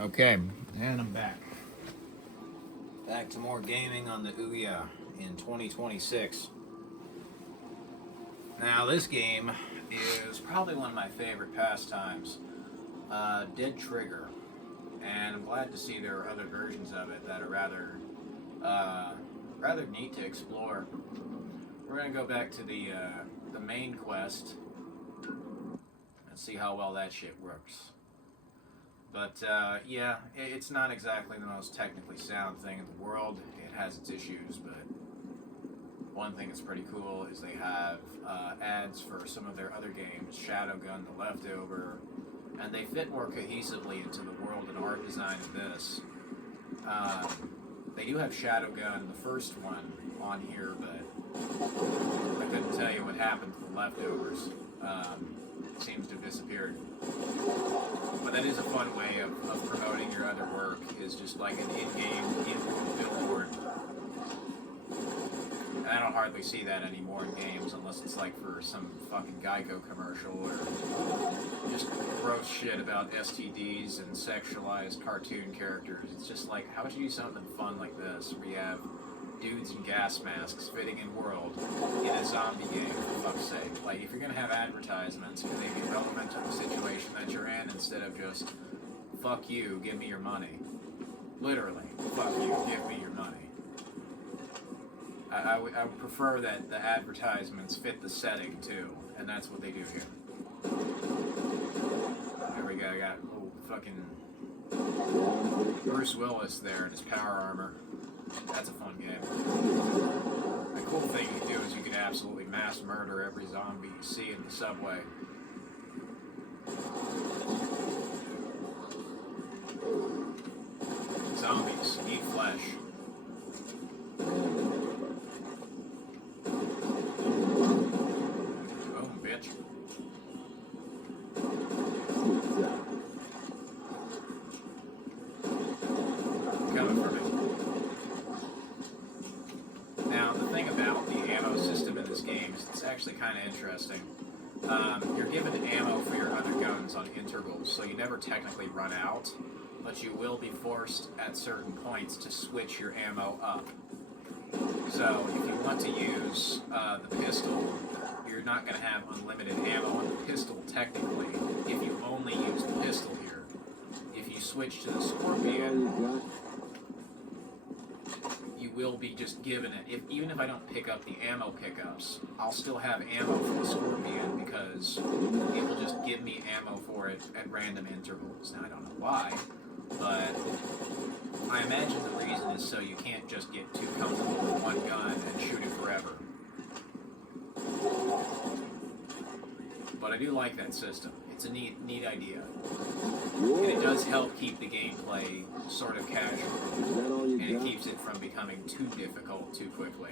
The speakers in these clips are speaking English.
Okay, and I'm back. Back to more gaming on the Ouya in 2026. Now, this game is probably one of my favorite pastimes, Dead Trigger. And I'm glad to see there are other versions of it that are uh, rather neat to explore. We're going to go back to the main quest and see how well that shit works. But yeah, it's not exactly the most technically sound thing in the world. It has its issues, but one thing that's pretty cool is they have ads for some of their other games, Shadowgun, The Leftover, and they fit more cohesively into the world and art design of this. Um, they do have Shadowgun, the first one, on here, but I couldn't tell you what happened to The Leftovers. It seems to have disappeared. But that is a fun way of promoting your other work, is just like an in-game, in-world billboard. And I don't hardly see that anymore in games unless it's like for some fucking Geico commercial or just gross shit about STDs and sexualized cartoon characters. It's just like, how would you do something fun like this where you have dudes in gas masks fitting in world in a zombie game, for fuck's sake? Like, if you're gonna have advertisements, can they be relevant to the situation that you're in instead of just, fuck you, give me your money? Literally, fuck you, give me your money. I would prefer that the advertisements fit the setting too, and that's what they do here. There we go, I got little fucking Bruce Willis there in his power armor. That's a fun game. The cool thing you can do is you can absolutely mass murder every zombie you see in the subway. Zombies eat flesh. Boom, bitch. Coming for me. Now, the thing about the ammo system in this game is it's actually kind of interesting. You're given ammo for your other guns on intervals, so you never technically run out, but you will be forced at certain points to switch your ammo up. So if you want to use the pistol, you're not going to have unlimited ammo on the pistol technically if you only use the pistol here. If you switch to the Scorpion, you will be just given it. Even if I don't pick up the ammo pickups, I'll still have ammo for the Scorpion because it will just give me ammo for it at random intervals. Now, I don't know why, but I imagine the reason is so you can't just get too comfortable with one gun and shoot it forever. But I do like that system. It's a neat idea. And it does help keep the gameplay sort of casual. And it keeps it from becoming too difficult too quickly.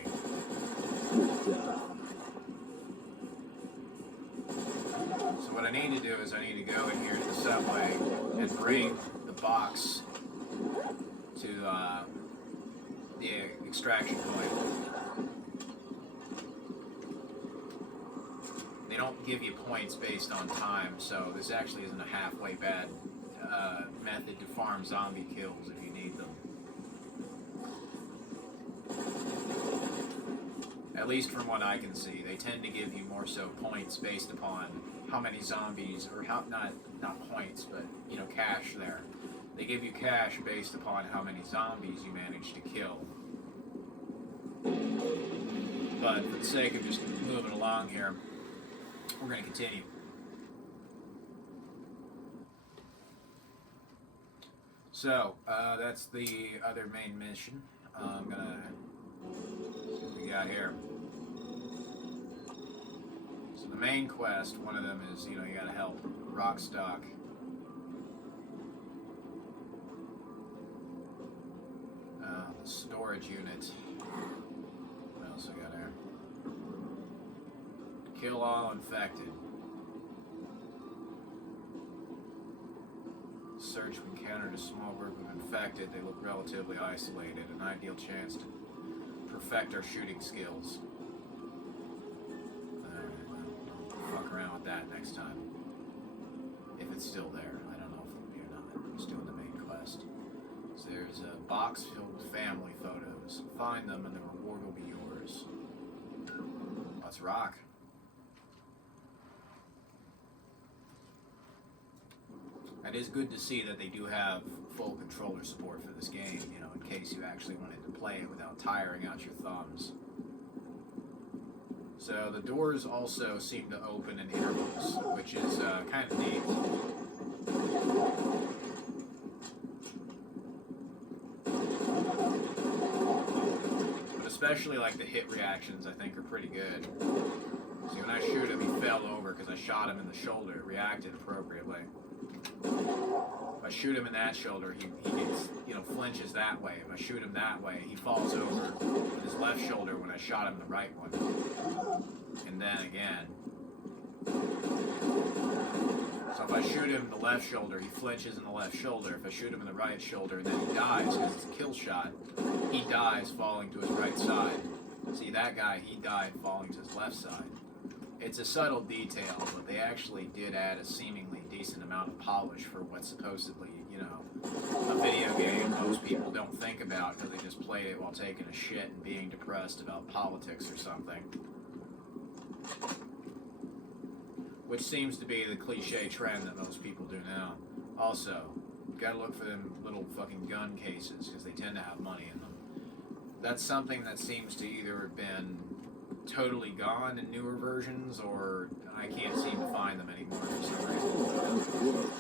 So what I need to do is I need to go in here to the subway and bring the box to the extraction point. They don't give you points based on time, so this actually isn't a halfway bad method to farm zombie kills if you need them. At least from what I can see, they tend to give you more so points based upon how many zombies, or how not points, but cash there. They give you cash based upon how many zombies you manage to kill. But for the sake of just moving along here, we're going to continue. So, that's the other main mission. I'm going to see what we got here. So the main quest, one of them is, you got to help Rockstock. The storage unit. What else we got here? Kill all infected. Search when encountered a small group of infected. They look relatively isolated. An ideal chance to perfect our shooting skills. Alright, well, fuck around with that next time. If it's still there. I don't know if it'll be or not. I'm just doing the main quest. There's a box filled with family photos. Find them and the reward will be yours. Let's rock. It is good to see that they do have full controller support for this game, you know, in case you actually wanted to play it without tiring out your thumbs. So the doors also seem to open in intervals, which is kind of neat. But especially like the hit reactions, I think, are pretty good. See, when I shoot him, he fell over because I shot him in the shoulder. It reacted appropriately. If I shoot him in that shoulder, he gets, you know, flinches that way. If I shoot him that way, he falls over with his left shoulder when I shot him in the right one. And then again. So if I shoot him in the left shoulder, he flinches in the left shoulder. If I shoot him in the right shoulder, and then he dies because it's a kill shot, he dies falling to his right side. See, that guy, he died falling to his left side. It's a subtle detail, but they actually did add a seemingly decent amount of polish for what's supposedly, you know, a video game most people don't think about because they just played it while taking a shit and being depressed about politics or something. Which seems to be the cliche trend that most people do now. Also, you gotta look for them little fucking gun cases because they tend to have money in them. That's something that seems to either have been totally gone in newer versions, or I can't seem to find them anymore for some reason.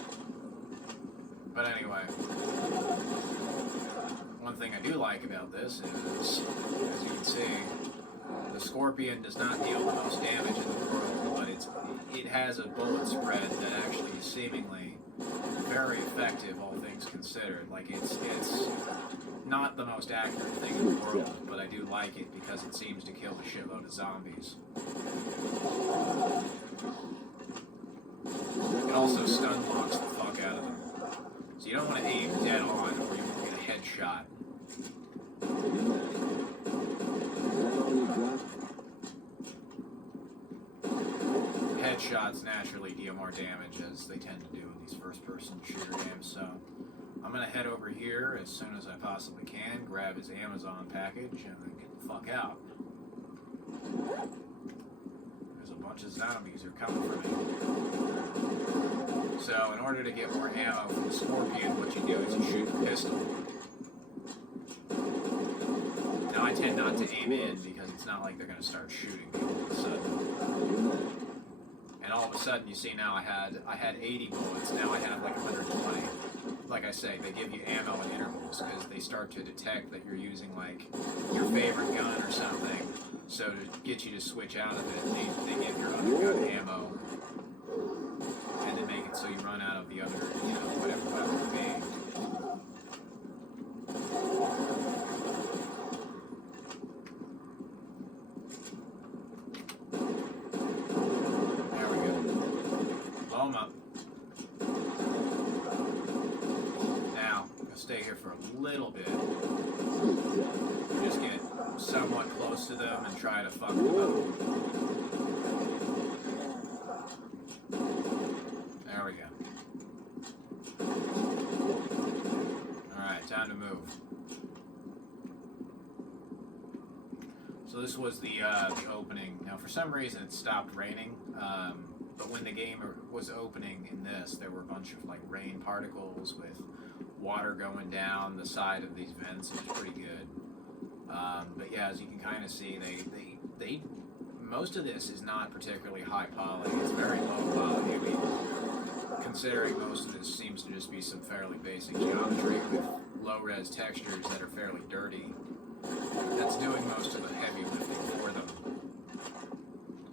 But anyway, one thing I do like about this is, as you can see, the Scorpion does not deal the most damage in the world, but it has a bullet spread that actually is seemingly very effective, all things considered. Like, it's not the most accurate thing in the world, but I do like it because it seems to kill a shitload of zombies. It also stun locks the fuck out of them. So you don't want to aim dead on or you won't get a headshot. Headshots naturally deal more damage, as they tend to do in these first-person shooter games, so I'm going to head over here as soon as I possibly can, grab his Amazon package, and then get the fuck out. There's a bunch of zombies who are coming for me. So, in order to get more ammo from the Scorpion, what you do is you shoot the pistol. Now, I tend not to aim in because it's not like they're going to start shooting me all of a sudden. And all of a sudden, you see now I had 80 bullets, now I have like 120. Like I say, they give you ammo in intervals because they start to detect that you're using like your favorite gun or something. So to get you to switch out of it, they give your other gun ammo. And then make it so you run out of the other, you know, whatever weapon it may be. Stay here for a little bit. Just get somewhat close to them and try to fuck them up. There we go. Alright, time to move. So this was the opening. Now for some reason it stopped raining, but when the game was opening in this, there were a bunch of like rain particles with water going down the side of these vents. It was pretty good. But yeah, as you can kind of see, they most of this is not particularly high poly. It's very low poly. I mean, considering most of this seems to just be some fairly basic geometry with low-res textures that are fairly dirty. That's doing most of the heavy lifting for them.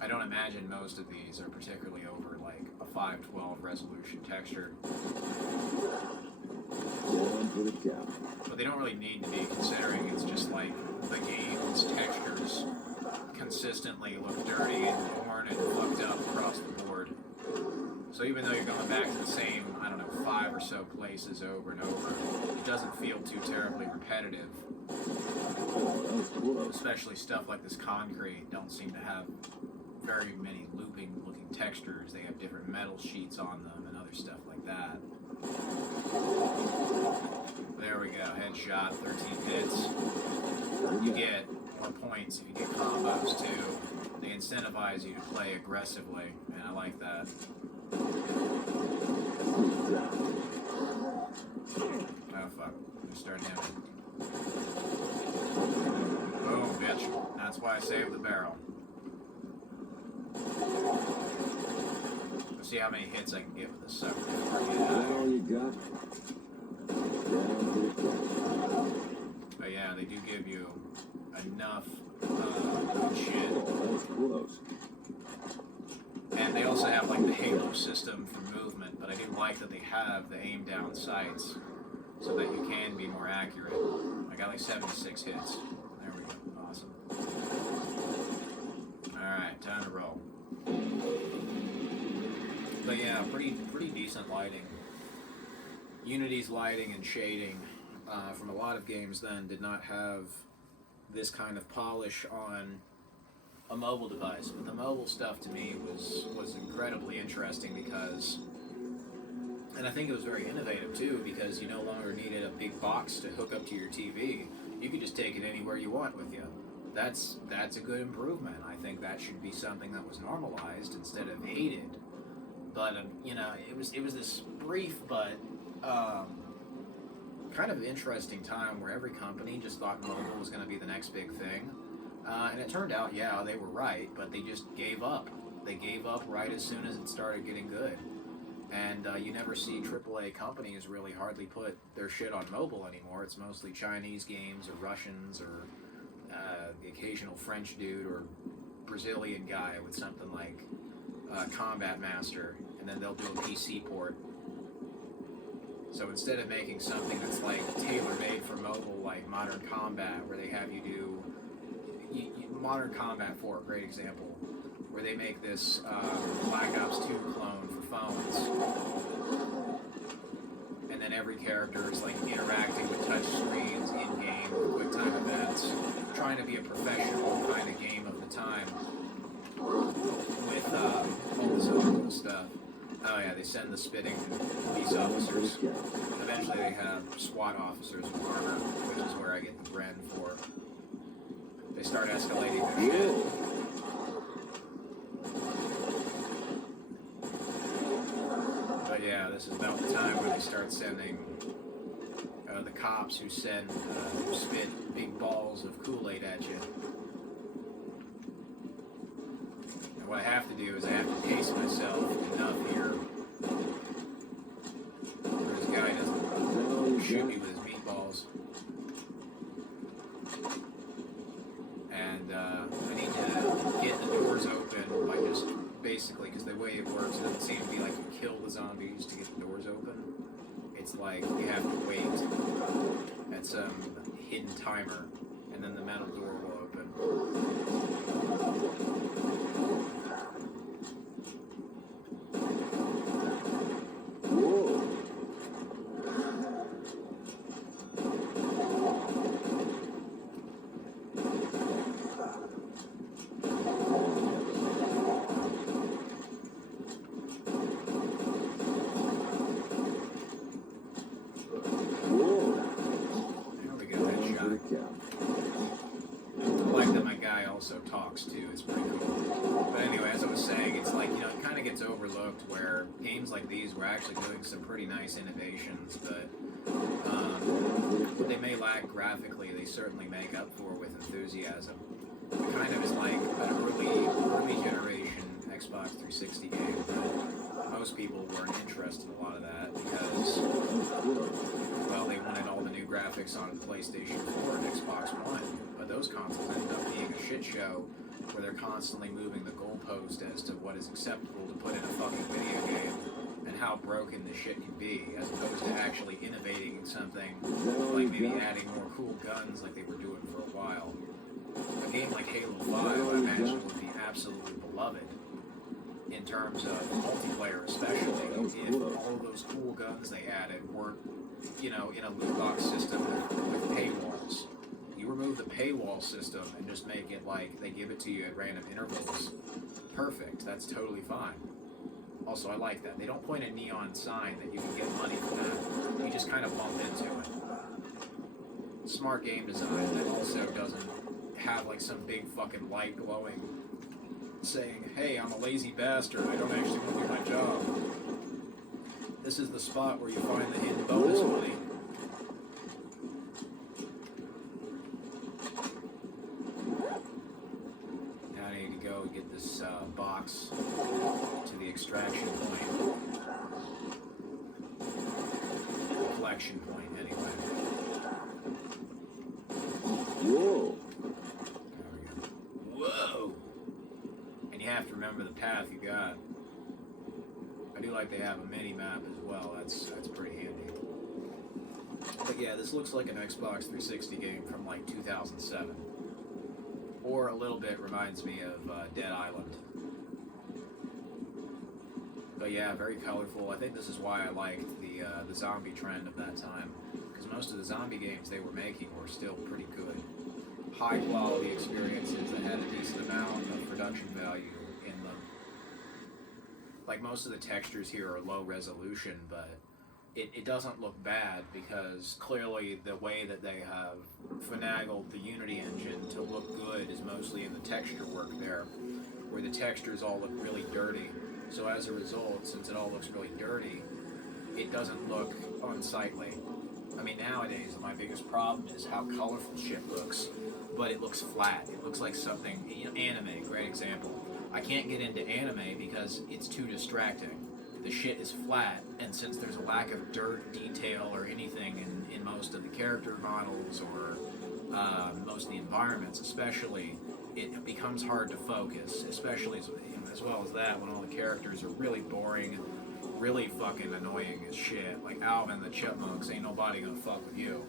I don't imagine most of these are particularly over like a 512 resolution texture. But they don't really need to be, considering it's just like the game's textures consistently look dirty and worn and fucked up across the board. So even though you're going back to the same, I don't know, 5 or so places over and over, it doesn't feel too terribly repetitive. Especially stuff like this concrete don't seem to have very many looping looking textures. They have different metal sheets on them and other stuff like that. There we go, headshot. shot, 13 hits. You get more points if you get combos too. They incentivize you to play aggressively, and I like that. Oh fuck, they're starting to hit me. Boom, bitch. That's why I saved the barrel. Let's see how many hits I can get with this sucker before I get out of All here. you got. But yeah, they do give you enough good shit. That was close. And they also have like the halo system for movement, but I do like that they have the aim down sights so that you can be more accurate. I got like 76 hits. There we go. Awesome. Alright, time to roll. But yeah, pretty decent lighting. Unity's lighting and shading from a lot of games then did not have this kind of polish on a mobile device, but the mobile stuff to me was incredibly interesting because, and I think it was very innovative too, because you no longer needed a big box to hook up to your TV. You could just take it anywhere you want with you. That's a good improvement. I think that should be something that was normalized instead of hated. But you know, it was this brief but kind of interesting time where every company just thought mobile was going to be the next big thing. And it turned out, yeah, they were right, but they just gave up. They gave up right as soon as it started getting good. And you never see AAA companies really hardly put their shit on mobile anymore. It's mostly Chinese games or Russians or the occasional French dude or Brazilian guy with something like Combat Master, and then they'll do a PC port. So instead of making something that's like tailor-made for mobile, like Modern Combat, where they have you do Modern Combat 4, great example, where they make this Black Ops 2 clone for phones, and then every character is like interacting with touch screens in game with QuickTime events, trying to be a professional kind of game of the time with all this other cool stuff. Oh yeah, they send the spitting police officers. Eventually they have SWAT officers with armor, which is where I get the Bren for. They start escalating their shit. But yeah, this is about the time where they start sending the cops who spit big balls of Kool-Aid at you. And what I have to do is I have to pace myself enough here where this guy doesn't shoot me with his meatballs. And I need to get the doors open by just basically, because the way it works, it doesn't seem to be like you kill the zombies to get the doors open. It's like you have to wait at some hidden timer, and then the metal door will open. Also talks too. It's pretty cool. But anyway, as I was saying, it's like, you know, it kind of gets overlooked where games like these were actually doing some pretty nice innovations, but what they may lack graphically, they certainly make up for with enthusiasm. It kind of is like an early generation Xbox 360 game, but most people weren't interested in a lot of that because, well, they wanted all the new graphics on PlayStation 4 and Xbox One. Those consoles end up being a shit show where they're constantly moving the goalpost as to what is acceptable to put in a fucking video game and how broken the shit can be, as opposed to actually innovating something like maybe adding more cool guns like they were doing for a while. A game like Halo 5, I imagine, would be absolutely beloved in terms of multiplayer, especially if all of those cool guns they added were, you know, in a loot box system with paywalls. Remove the paywall system and just make it like they give it to you at random intervals. Perfect. That's totally fine. Also, I like that. They don't point a neon sign that you can get money for that. You just kind of bump into it. smart game design that also doesn't have like some big fucking light glowing saying, hey, I'm a lazy bastard, I don't actually want to do my job. This is the spot where you find the hidden bonus money. Now I need to go get this box to the extraction point. Collection point, anyway. Whoa. There we go. Whoa! And you have to remember the path you got. I do like they have a mini map as well. That's pretty handy. But yeah, this looks like an Xbox 360 game from like 2007, or a little bit reminds me of Dead Island. But yeah, very colorful. I think this is why I liked the zombie trend of that time, because most of the zombie games they were making were still pretty good, high quality experiences that had a decent amount of production value in them. Like, most of the textures here are low resolution, but it doesn't look bad because clearly the way that they have finagled the Unity engine to look good is mostly in the texture work there, where the textures all look really dirty. So as a result, since it all looks really dirty, it doesn't look unsightly. I mean, nowadays my biggest problem is how colorful shit looks, but it looks flat. It looks like something, you know, anime, great example. I can't get into anime because it's too distracting. The shit is flat, and since there's a lack of dirt, detail, or anything in most of the character models or most of the environments especially, it becomes hard to focus, especially as well as that when all the characters are really boring, really fucking annoying as shit. Like Alvin the Chipmunks, ain't nobody gonna fuck with you.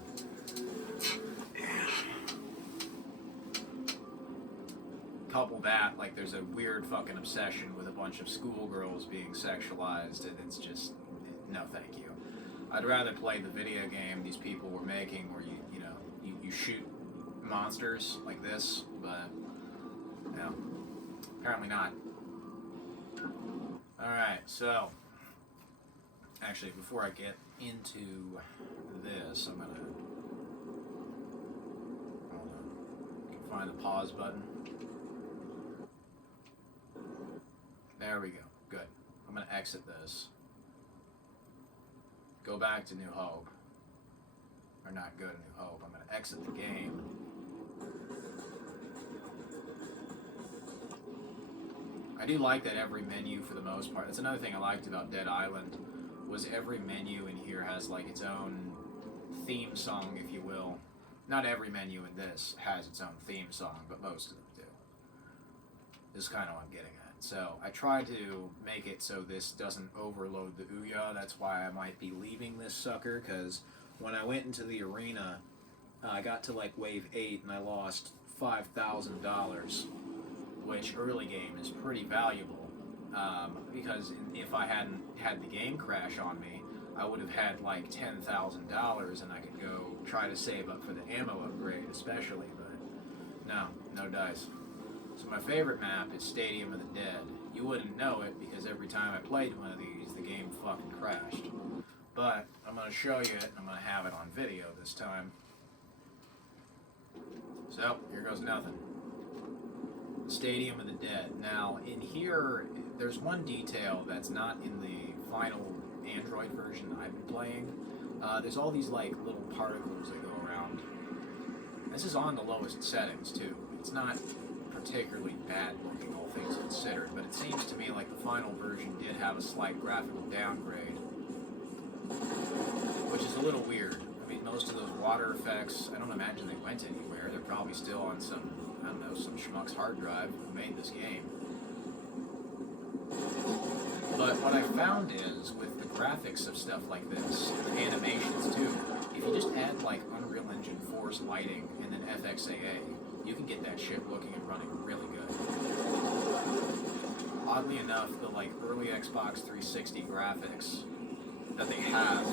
Couple that, like, there's a weird fucking obsession with a bunch of schoolgirls being sexualized, and it's just, no thank you. I'd rather play the video game these people were making where you shoot monsters like this, but no, apparently not. Alright, so actually before I get into this, I'm gonna hold on. I can find the pause button. There we go. Good. I'm going to exit this. Go back to New Hope. Or not go to New Hope. I'm going to exit the game. I do like that every menu, for the most part. That's another thing I liked about Dead Island, was every menu in here has like its own theme song, if you will. Not every menu in this has its own theme song, but most of them do. This is kind of what I'm getting at. So I try to make it so this doesn't overload the Ouya. That's why I might be leaving this sucker, because when I went into the arena, I got to like wave 8 and I lost $5,000, which early game is pretty valuable, because if I hadn't had the game crash on me, I would have had like $10,000 and I could go try to save up for the ammo upgrade especially, but no dice. So my favorite map is Stadium of the Dead. You wouldn't know it because every time I played one of these, the game fucking crashed. But I'm going to show you it, and I'm going to have it on video this time. So, here goes nothing. Stadium of the Dead. Now, in here, there's one detail that's not in the final Android version that I've been playing. There's all these like little particles that go around. This is on the lowest settings too. It's not particularly bad looking, all things considered, but it seems to me like the final version did have a slight graphical downgrade, which is a little weird. I mean, most of those water effects, I don't imagine they went anywhere. They're probably still on some, I don't know, some schmuck's hard drive who made this game. But what I found is, with the graphics of stuff like this, and animations too, if you just add like Unreal Engine 4's lighting and then FXAA, you can get that shit looking and running really good. Oddly enough, the like early Xbox 360 graphics that they have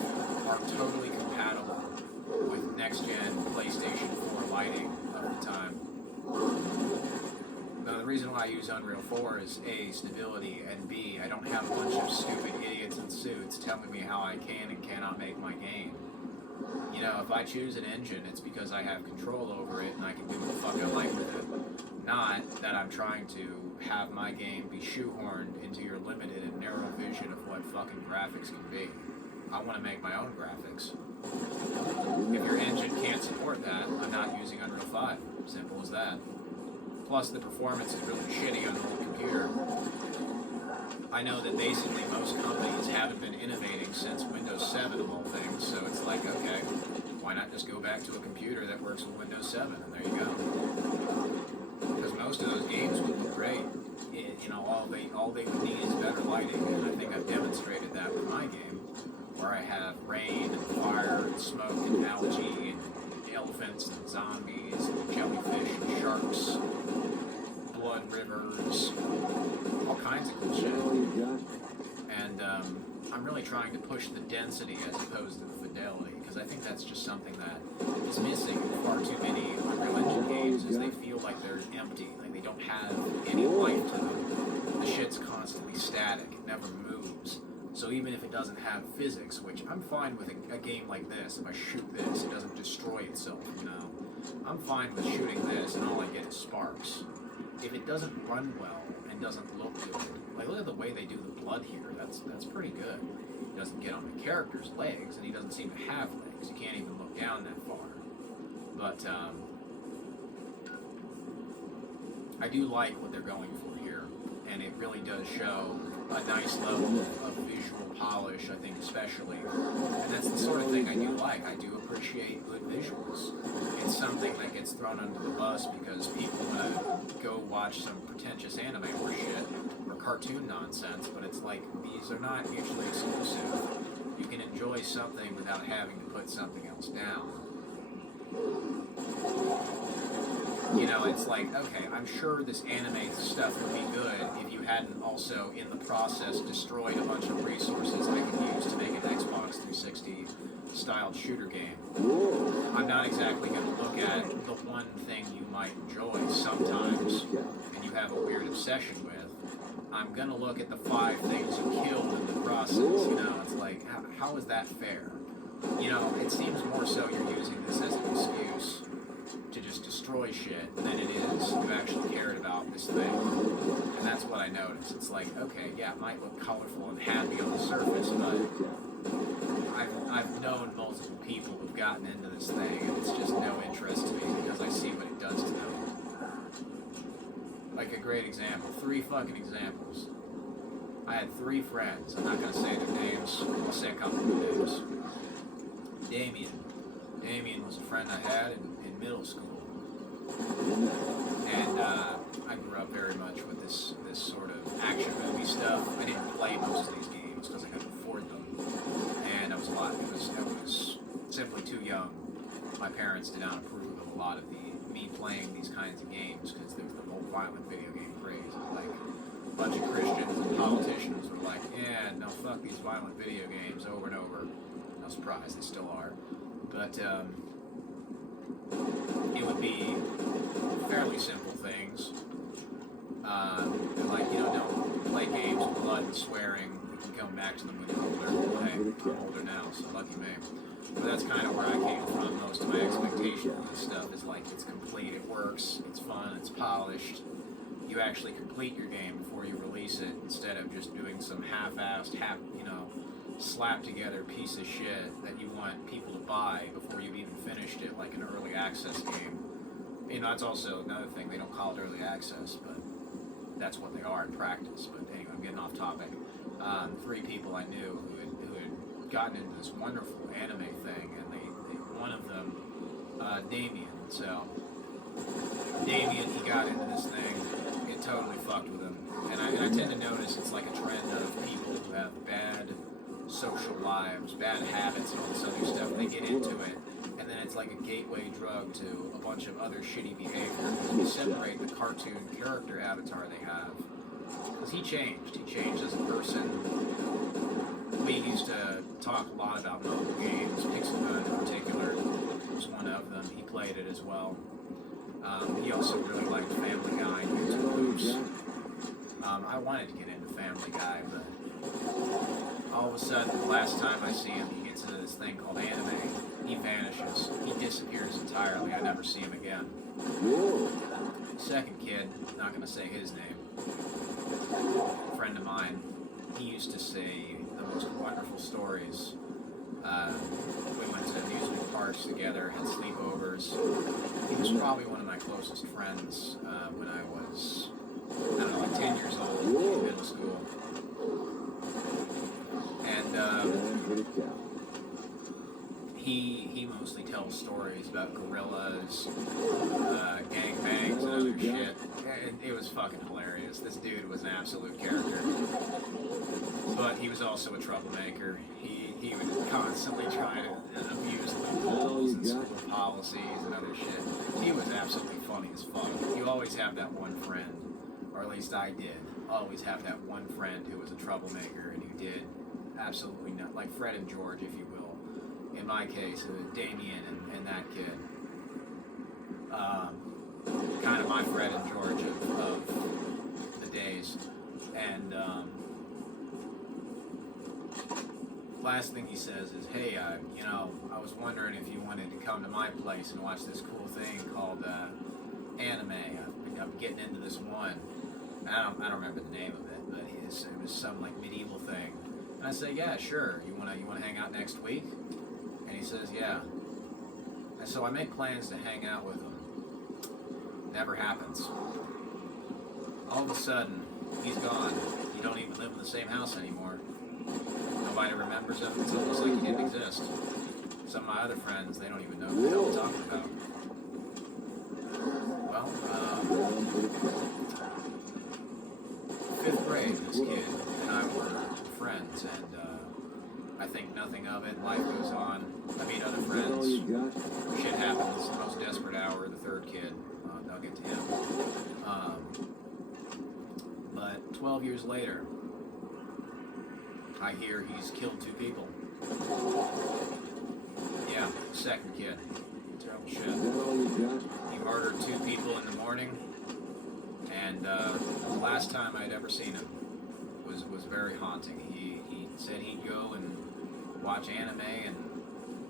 are totally compatible with next-gen PlayStation 4 lighting of the time. Now, the reason why I use Unreal 4 is A, stability, and B, I don't have a bunch of stupid idiots in suits telling me how I can and cannot make my game. You know, if I choose an engine, it's because I have control over it and I can do what the fuck I like with it. Not that I'm trying to have my game be shoehorned into your limited and narrow vision of what fucking graphics can be. I want to make my own graphics. If your engine can't support that, I'm not using Unreal 5. Simple as that. Plus, the performance is really shitty on an old computer. I know that basically most companies haven't been innovating since Windows 7 of all things, so it's like, okay, why not just go back to a computer that works with Windows 7, and there you go. Because most of those games would look great. You know, all they would need is better lighting, and I think I've demonstrated that with my game, where I have rain and fire and smoke and algae and elephants and zombies and jellyfish and sharks, blood rivers, all kinds of cool shit. And I'm really trying to push the density as opposed to the fidelity, because I think that's just something that is missing in far too many Unreal Engine games, is they feel like they're empty, like they don't have any life to them. The shit's constantly static, it never moves. So even if it doesn't have physics, which I'm fine with a game like this, if I shoot this, it doesn't destroy itself, you know. I'm fine with shooting this and all I get is sparks. If it doesn't run well and doesn't look good, like look at the way they do the blood here, that's pretty good. He doesn't get on the character's legs, and he doesn't seem to have legs. You can't even look down that far. But I do like what they're going for here, and it really does show a nice level of visual polish, I think, especially. And that's the sort of thing I do like. I do appreciate good visuals. It's something that gets thrown under the bus because people go watch some pretentious anime or shit, or cartoon nonsense, but it's like, these are not mutually exclusive. You can enjoy something without having to put something else down. You know, it's like, okay, I'm sure this anime stuff would be good if you hadn't also, in the process, destroyed a bunch of resources I could use to make an Xbox 360 styled shooter game. I'm not exactly going to look at the one thing you might enjoy sometimes, and you have a weird obsession with. I'm going to look at the 5 things you killed in the process, you know, it's like, how is that fair? You know, it seems more so you're using this as an excuse to just destroy shit than it is you actually cared about this thing. And that's what I noticed. It's like, okay, yeah, it might look colorful and happy on the surface, but I've known multiple people who've gotten into this thing, and it's just no interest to me because I see what it does to them. Like a great example, 3 fucking examples. I had 3 friends. I'm not going to say their names. I'll say a couple of names. Damien was a friend I had in middle school. And I grew up very much with this sort of action movie stuff. I didn't play most of these games because I couldn't afford them. And I was simply too young. My parents did not approve of a lot of me playing these kinds of games because there was the whole violent video game craze. Like, a bunch of Christians and politicians were like, yeah, no, fuck these violent video games over and over. No surprise, they still are. But it would be fairly simple things. Like, you know, don't play games with blood and swearing. You can come back to them when you're older. Hey, I'm older now, so lucky me. But that's kind of where I came from. Most of my expectation of this stuff is like, it's complete, it works, it's fun, it's polished. You actually complete your game before you release it, instead of just doing some half-assed, slap together piece of shit that you want people to buy before you've even finished it, like an early access game. You know, that's also another thing. They don't call it early access, but that's what they are in practice. But anyway, I'm getting off topic. 3 people I knew who had gotten into this wonderful anime thing, and they one of them, Damien. So Damien, he got into this thing. It totally fucked with him, and I tend to notice it's like a trend of people who have bad social lives, bad habits, and all this other stuff. They get into it, and then it's like a gateway drug to a bunch of other shitty behavior. You separate the cartoon character avatar they have, because he changed as a person. We used to talk a lot about mobile games. Pixel Gun in particular was one of them. He played it as well. He also really liked Family Guy and YouTube Hoops. I wanted to get into Family Guy, but all of a sudden, the last time I see him, he gets into this thing called anime. he vanishes. He disappears entirely. I never see him again. Second kid, not going to say his name, a friend of mine, he used to say the most wonderful stories. We went to amusement parks together, had sleepovers. He was probably one of my closest friends when I was, I don't know, like 10 years old in middle school. And he mostly tells stories about gorillas, gangbangs, and other shit. And it was fucking hilarious. This dude was an absolute character. But he was also a troublemaker. He would constantly try to abuse loopholes and school policies and other shit. He was absolutely funny as fuck. You always have that one friend, or at least I did, always have that one friend who was a troublemaker and who did absolutely not, like Fred and George, if you will. In my case, Damien and that kid. Kind of my Fred and George of the days. And last thing he says is, hey, I was wondering if you wanted to come to my place and watch this cool thing called anime. I'm getting into this one. I don't remember the name of it, but it was some like medieval thing. And I say, yeah, sure. You wanna hang out next week? And he says, yeah. And so I make plans to hang out with him. Never happens. All of a sudden, he's gone. You don't even live in the same house anymore. Nobody remembers him. It's almost like he didn't exist. Some of my other friends, they don't even know what the hell I'm talking about. Well, 5th grade, this kid and I were friends, and I think nothing of it. Life goes on. I meet other friends. Shit happens. The most desperate hour, the 3rd kid. I'll get to him. But 12 years later, I hear he's killed 2 people. Yeah, 2nd kid. Terrible shit. He murdered 2 people in the morning, and the last time I'd ever seen him was very haunting. He said he'd go and watch anime, and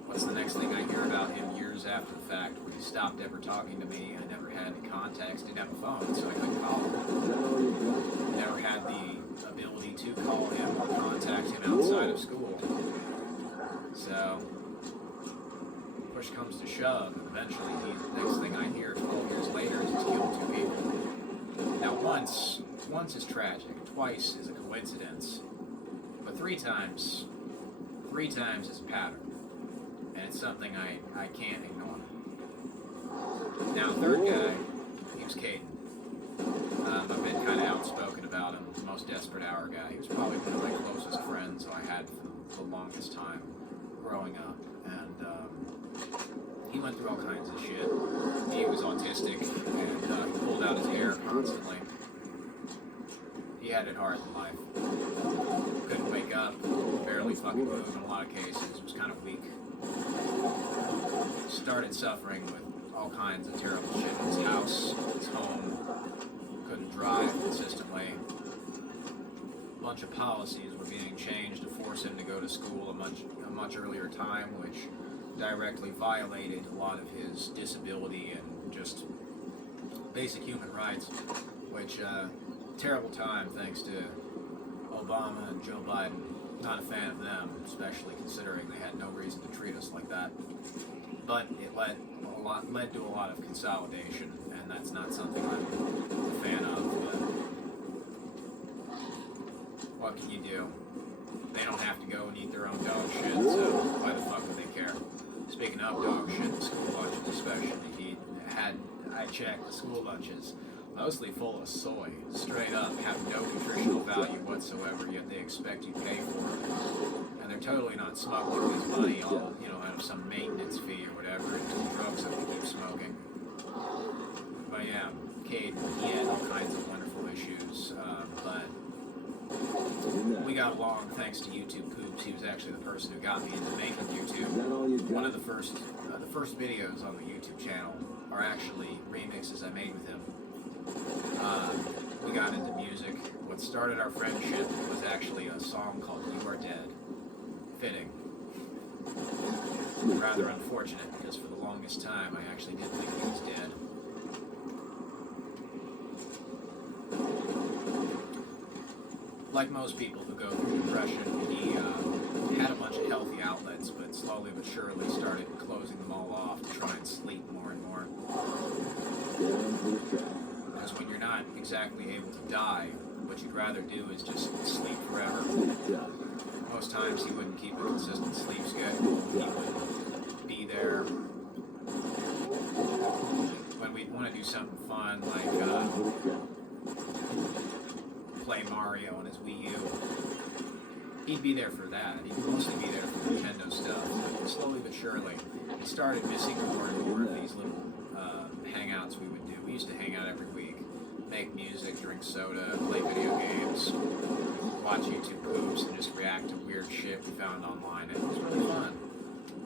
what's the next thing I hear about him years after the fact, where he stopped ever talking to me. I never had any contacts, didn't have a phone, so I couldn't call him. Never had the ability to call him or contact him outside of school. So, push comes to shove, and eventually the next thing I hear 12 years later is he's killed 2 people. Now once is tragic, twice is a coincidence, but 3 times is a pattern, and it's something I can't ignore. Now, 3rd guy, he was Caden. I've been kind of outspoken about him, the most desperate hour guy. He was probably one of my closest friends I had for the longest time growing up, and he went through all kinds of shit. He was autistic, and he pulled out his hair constantly. He had it hard in life. Couldn't wake up, barely fucking move in a lot of cases, was kind of weak. Started suffering with all kinds of terrible shit in his house, his home. Couldn't drive consistently. A bunch of policies were being changed to force him to go to school a much earlier time, which directly violated a lot of his disability and just basic human rights, which terrible time thanks to Obama and Joe Biden. Not a fan of them, especially considering they had no reason to treat us like that. But it led to a lot of consolidation, and that's not something I'm a fan of. But what can you do? They don't have to go and eat their own dog shit, so why the fuck would they care? Speaking of dog shit, the school lunches especially, I checked the school lunches, mostly full of soy, straight up, have no nutritional value whatsoever, yet they expect you to pay for it. And they're totally not smuggling this money all, out of some maintenance fee or whatever, into the drugs that we keep smoking. But yeah, Cade, he had all kinds of wonderful issues, but we got along thanks to YouTube Poops. He was actually the person who got me into making YouTube. One of the first videos on the YouTube channel are actually remixes I made with him. We got into music. What started our friendship was actually a song called You Are Dead. Fitting. rather unfortunate because for the longest time I actually did think he was dead. Like most people who go through depression, he had a bunch of healthy outlets, but slowly but surely started closing them all off to try and sleep more and more. Because when you're not exactly able to die, what you'd rather do is just sleep forever. Most times he wouldn't keep a consistent sleep schedule. He would be there when we'd want to do something fun, like play Mario on his Wii U. He'd be there for that. He'd mostly be there for Nintendo stuff. But slowly but surely, he started missing more and more of these little hangouts we would do. We used to hang out every week, make music, drink soda, play video games, watch YouTube poops, and just react to weird shit we found online. And it was really fun.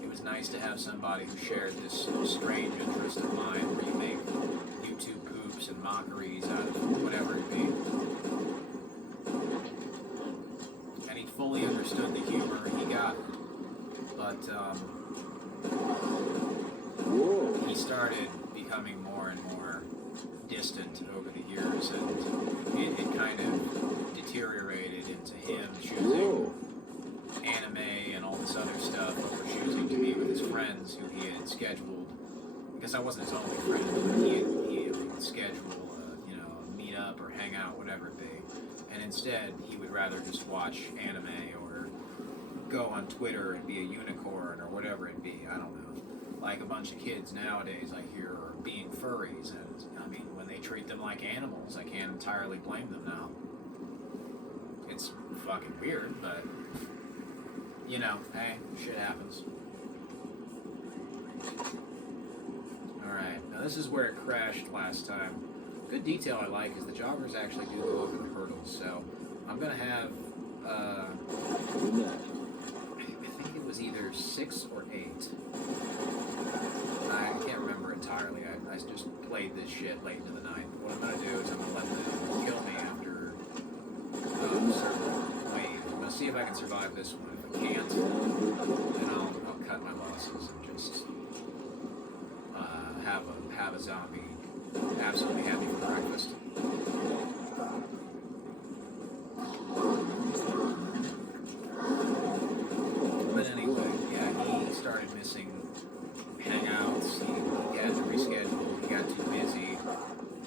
It was nice to have somebody who shared this strange interest of mine where you make YouTube poops and mockeries out of whatever it be. And he fully understood the humor, he got it. But he started becoming more and more distant over the years, and it kind of deteriorated into him choosing anime and all this other stuff over choosing to be with his friends who he had scheduled, because I wasn't his only friend, but he would schedule a meet-up or hang out, whatever it be, and instead he would rather just watch anime or go on Twitter and be a unicorn or whatever it be. I don't know. Like a bunch of kids nowadays I hear are being furries, and I mean, when they treat them like animals, I can't entirely blame them now. It's fucking weird, but hey, shit happens. Alright, now this is where it crashed last time. Good detail I like is the joggers actually do go over the hurdles, so I'm gonna have I think it was either 6 or 8. I can't remember entirely. I just played this shit late into the night. But what I'm going to do is I'm going to let them kill me after a certain wave. I'm going to see if I can survive this one. If I can't, then I'll cut my losses and just have a zombie absolutely happy for breakfast. But anyway, yeah, he started missing hangouts, he had to reschedule, he got too busy.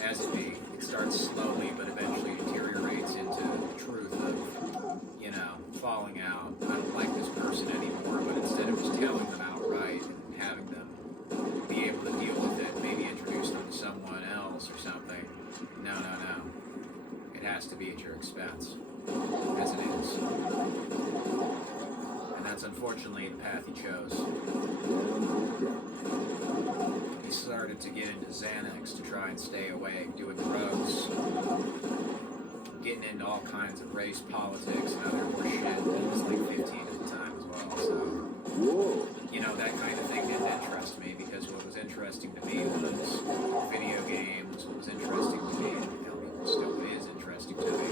As it be, it starts slowly but eventually deteriorates into the truth of, falling out. I don't like this person anymore, but instead of just telling them outright and having them be able to deal with it, maybe introduce them to someone else or something. No. It has to be at your expense, as it is. And that's unfortunately the path he chose. He started to get into Xanax to try and stay awake, doing drugs, getting into all kinds of race politics and other more shit. He was like 15 at the time as well, so that kind of thing didn't interest me, because what was interesting to me was video games. What was interesting to me, still is interesting to me,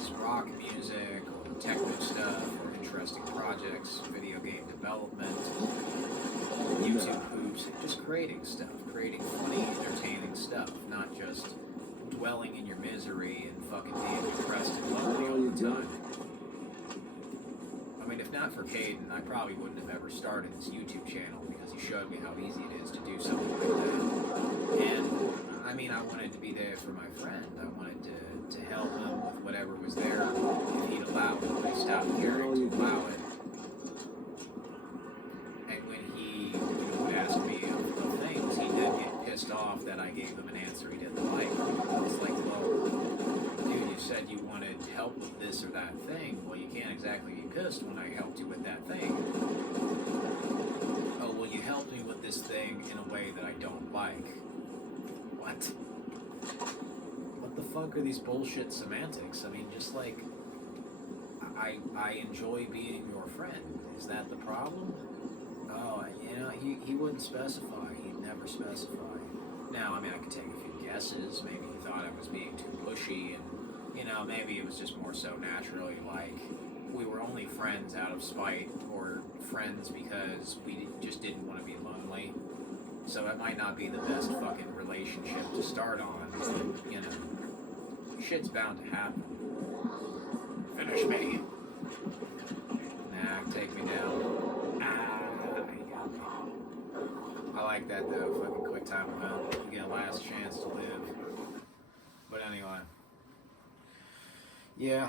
is rock music or techno stuff or interesting projects, video game development, YouTube poops, just creating stuff, creating funny, entertaining stuff, not just dwelling in your misery and fucking being depressed and lonely all the time. I mean, if not for Caden, I probably wouldn't have ever started this YouTube channel, because he showed me how easy it is to do something like that. And, I mean, I wanted to be there for my friend. I wanted to help him with whatever was there if he'd allow it. But he stopped caring to allow it. And when he would ask me of things, he did get pissed off that I gave him an answer he didn't like. It's like, well, dude, you said you wanted help with this or that thing. Well, you can't exactly be pissed when I helped you with that thing. Oh, well, you helped me with this thing in a way that I don't like. What? What the fuck are these bullshit semantics? I mean, just like, I enjoy being your friend. Is that the problem? Oh, he wouldn't specify. He'd never specify. Now, I mean, I could take a few guesses. Maybe he thought I was being too pushy, and, maybe it was just more so naturally like we were only friends out of spite, or friends because we just didn't want to be lonely. So it might not be the best fucking relationship to start on. But, you know, shit's bound to happen. Finish me. Nah, take me down. Ah, he got me. I like that though. Fucking quick time event. You get a last chance to live. But anyway. Yeah,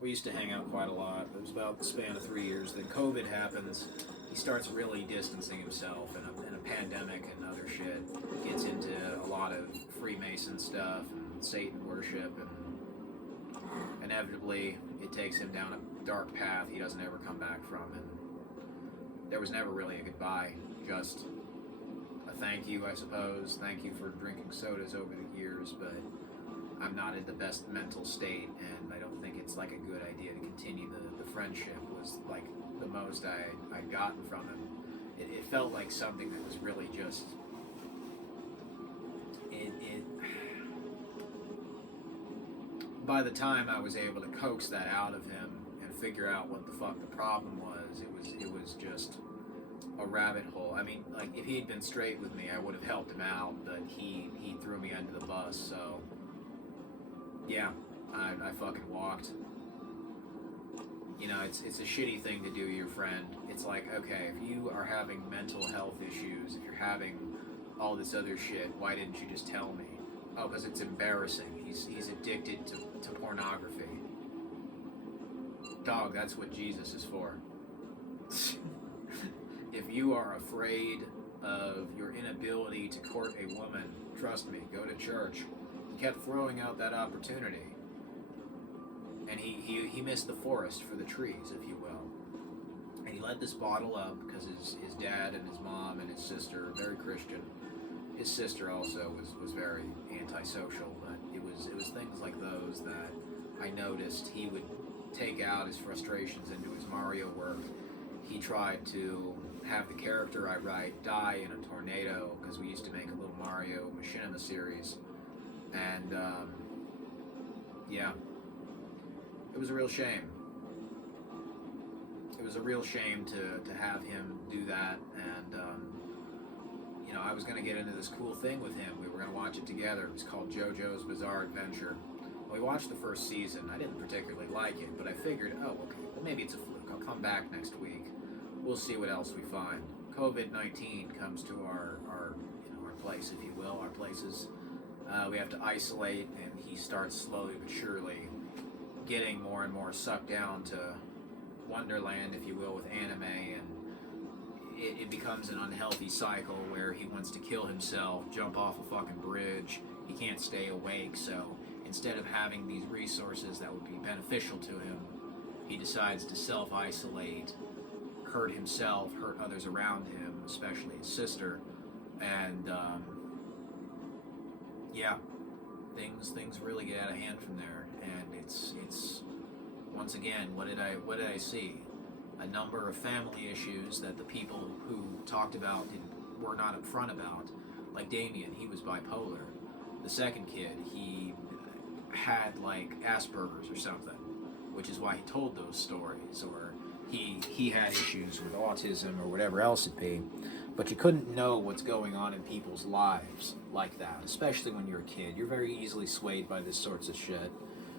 we used to hang out quite a lot. It was about the span of 3 years. Then COVID happens. He starts really distancing himself, and a pandemic and other shit. Gets into a lot of Freemason stuff and Satan worship, and inevitably it takes him down a dark path he doesn't ever come back from. And there was never really a goodbye, just a thank you, I suppose. Thank you for drinking sodas over the years, but I'm not in the best mental state, and I don't think it's like a good idea to continue the friendship. Was like the most I'd gotten from him. It felt like something that was really just it by the time I was able to coax that out of him and figure out what the fuck the problem was, it was just a rabbit hole. I mean, like, if he'd been straight with me, I would have helped him out, but he threw me under the bus, so yeah, I fucking walked. You know, it's a shitty thing to do to your friend. It's like, okay, if you are having mental health issues, if you're having all this other shit, why didn't you just tell me? Oh, because it's embarrassing. He's addicted to pornography. Dog, that's what Jesus is for. If you are afraid of your inability to court a woman, trust me, go to church. He kept throwing out that opportunity. And he missed the forest for the trees, if you will. And he let this bottle up because his dad and his mom and his sister are very Christian. His sister also was very antisocial, but it was things like those that I noticed he would take out his frustrations into his Mario work. He tried to have the character I write die in a tornado, because we used to make a little Mario machinima series. And yeah, it was a real shame. It was a real shame to have him do that. And you know, I was going to get into this cool thing with him. We were going to watch it together. It was called JoJo's Bizarre Adventure. We watched the first season. I didn't particularly like it, but I figured, oh, okay, well, maybe it's a fluke. I'll come back next week. We'll see what else we find. COVID-19 comes to our place, if you will, our places. We have to isolate, and he starts slowly but surely getting more and more sucked down to Wonderland, if you will, with anime, and it becomes an unhealthy cycle where he wants to kill himself, jump off a fucking bridge. He can't stay awake, so instead of having these resources that would be beneficial to him, he decides to self-isolate, hurt himself, hurt others around him, especially his sister, and yeah, things really get out of hand from there. And it's once again, what did I see? A number of family issues that the people who talked about were not upfront about. Like Damien, he was bipolar. The second kid, he had like Asperger's or something, which is why he told those stories. Or he had issues with autism or whatever else it be. But you couldn't know what's going on in people's lives like that, especially when you're a kid. You're very easily swayed by this sorts of shit,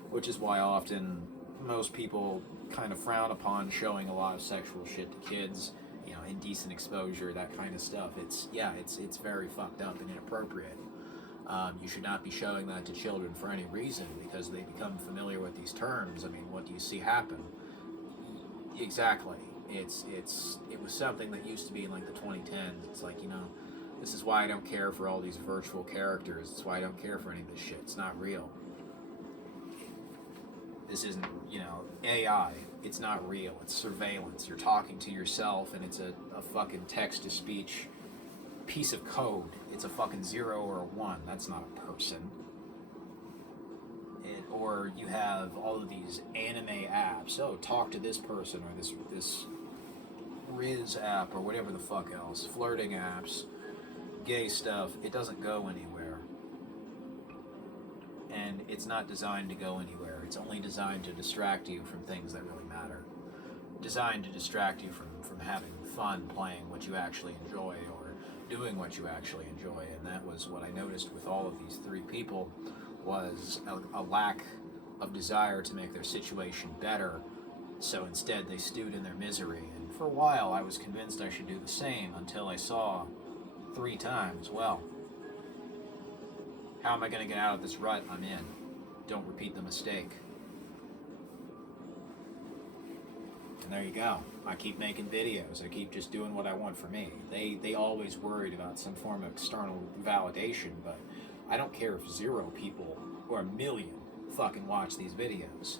which is why often most people kind of frown upon showing a lot of sexual shit to kids, you know, indecent exposure, that kind of stuff. It's very fucked up and inappropriate. You should not be showing that to children for any reason, because they become familiar with these terms. I mean, what do you see happen? Exactly. It was something that used to be in like the 2010s. It's like, you know, this is why I don't care for all these virtual characters. It's why I don't care for any of this shit. It's not real. This isn't, you know, AI. It's not real. It's surveillance. You're talking to yourself, and it's a fucking text-to-speech piece of code. It's a fucking 0 or a 1. That's not a person. Or you have all of these anime apps. Oh, talk to this person, or this Riz app, or whatever the fuck else. Flirting apps, gay stuff. It doesn't go anywhere. And it's not designed to go anywhere. It's only designed to distract you from things that really matter. designed to distract you from having fun playing what you actually enjoy or doing what you actually enjoy. And that was what I noticed with all of these three people, was a lack of desire to make their situation better. So instead they stewed in their misery. And for a while I was convinced I should do the same, until I saw 3 times, well, how am I going to get out of this rut I'm in? Don't repeat the mistake. And there you go. I keep making videos. I keep just doing what I want for me. They always worried about some form of external validation, but I don't care if 0 people or 1 million fucking watch these videos.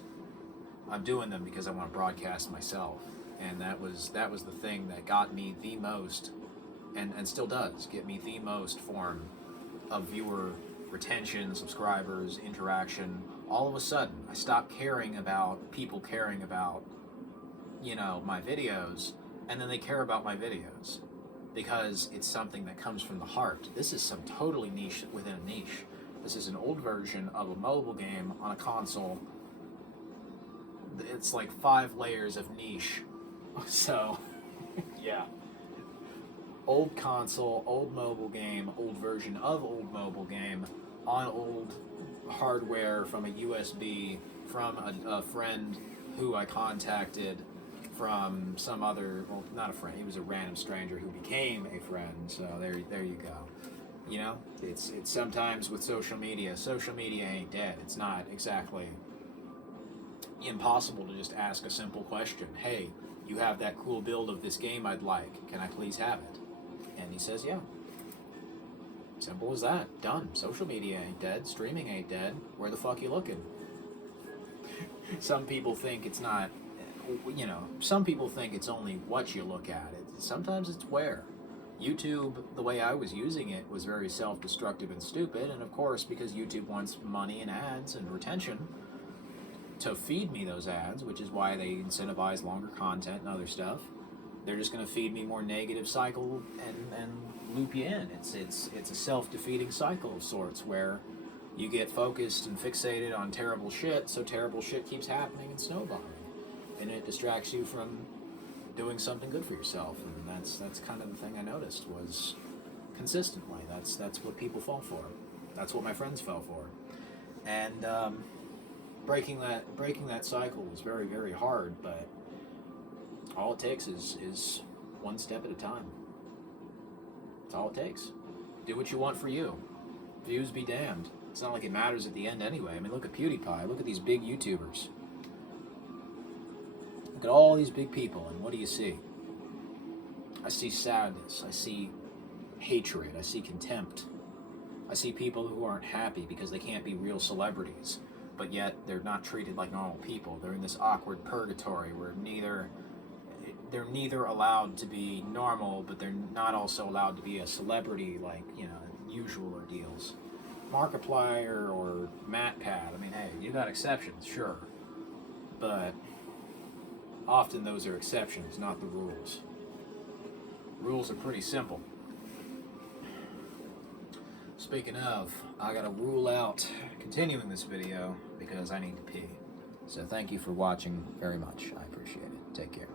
I'm doing them because I want to broadcast myself. And that was the thing that got me the most, and still does get me the most form of viewer retention, subscribers, interaction. All of a sudden, I stopped caring about people caring about, my videos, and then they care about my videos because it's something that comes from the heart. This is some totally niche within a niche. This is an old version of a mobile game on a console. It's like 5 layers of niche. So, yeah. Old console, old mobile game, old version of old mobile game, on old hardware from a USB, from a friend who I contacted from some other, well, not a friend, he was a random stranger who became a friend, so there you go. It's sometimes with social media ain't dead. It's not exactly impossible to just ask a simple question. Hey, you have that cool build of this game I'd like. Can I please have it? And he says, yeah. Simple as that. Done. Social media ain't dead. Streaming ain't dead. Where the fuck you looking? Some people think it's not, some people think it's only what you look at. Sometimes it's where. YouTube, the way I was using it, was very self-destructive and stupid, and of course, because YouTube wants money and ads and retention to feed me those ads, which is why they incentivize longer content and other stuff, they're just going to feed me more negative cycle and loop you in. It's a self-defeating cycle of sorts, where you get focused and fixated on terrible shit, so terrible shit keeps happening and snowballing, and it distracts you from doing something good for yourself. And that's kind of the thing I noticed, was consistently that's what people fall for. That's what my friends fell for. And breaking that cycle was very, very hard, but all it takes is one step at a time. That's all it takes. Do what you want for you. Views be damned. It's not like it matters at the end anyway. I mean, look at PewDiePie. Look at these big YouTubers. Look at all these big people, and what do you see? I see sadness. I see hatred. I see contempt. I see people who aren't happy because they can't be real celebrities, but yet they're not treated like normal people. They're in this awkward purgatory where they're neither allowed to be normal, but they're not also allowed to be a celebrity like, usual ordeals. Markiplier or MatPat, I mean, hey, you got exceptions, sure, but often those are exceptions, not the rules. Rules are pretty simple. Speaking of, I gotta rule out continuing this video because I need to pee. So thank you for watching very much. I appreciate it. Take care.